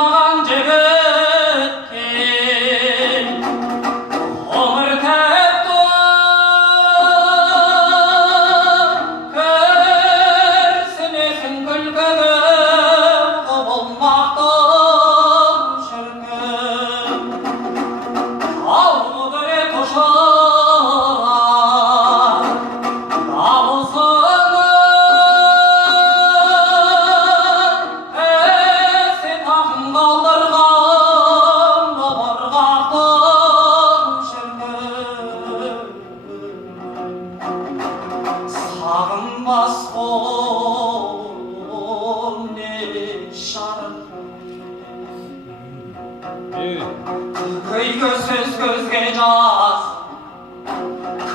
сынбаған жігітке ғұмыр тәтті күрсінесің күлкіге құбылмақтың шіркін ал құдірет ұшырар дабылсыңы әсте тақым қалдырған бабырғақтың шіркін сағынбас қол не шарық көйге сөз көзге жаз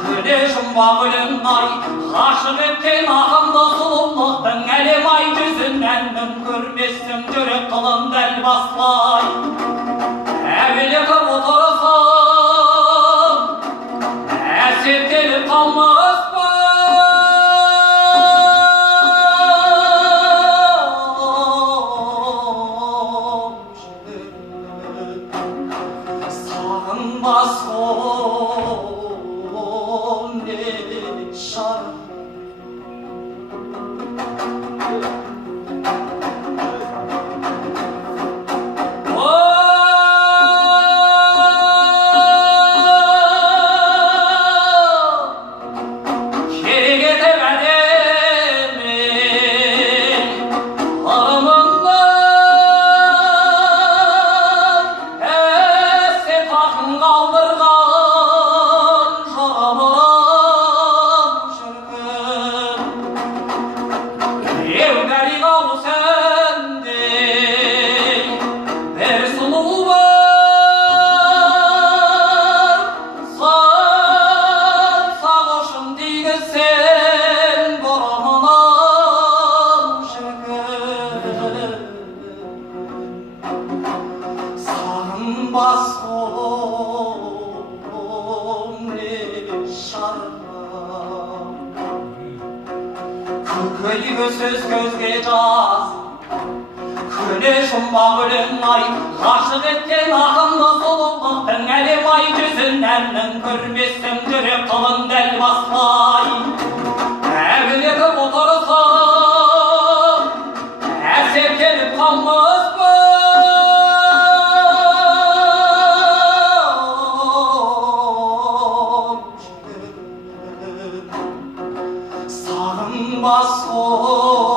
күле жұмбақ өлең ай ғашық еткен ақынды сұлулықтың әлем ай жүзінен мін көрмессің жүрек қылын дәл баспай әуелі қып отырсың әсеттеліп қалмас па сағынбас қол не шарық керек етіп әдемі ырымыңнан әсте тақым қалдырған жырымырым шіркін еу дариға-ау сендей бір сұлу бар сансақ ұшын тигізсең бұрымынан шіркін сағынбас қол не шарық көкейге сөз көзге жаз күле жұмбақ өлең ай ғашық еткен ақынды сұлулықтың әлем ай жүзінен мін көрмессің жүрек қылын дәл баспай әуелі қып отырсың әсеттеліп қалмас па сағынбас қол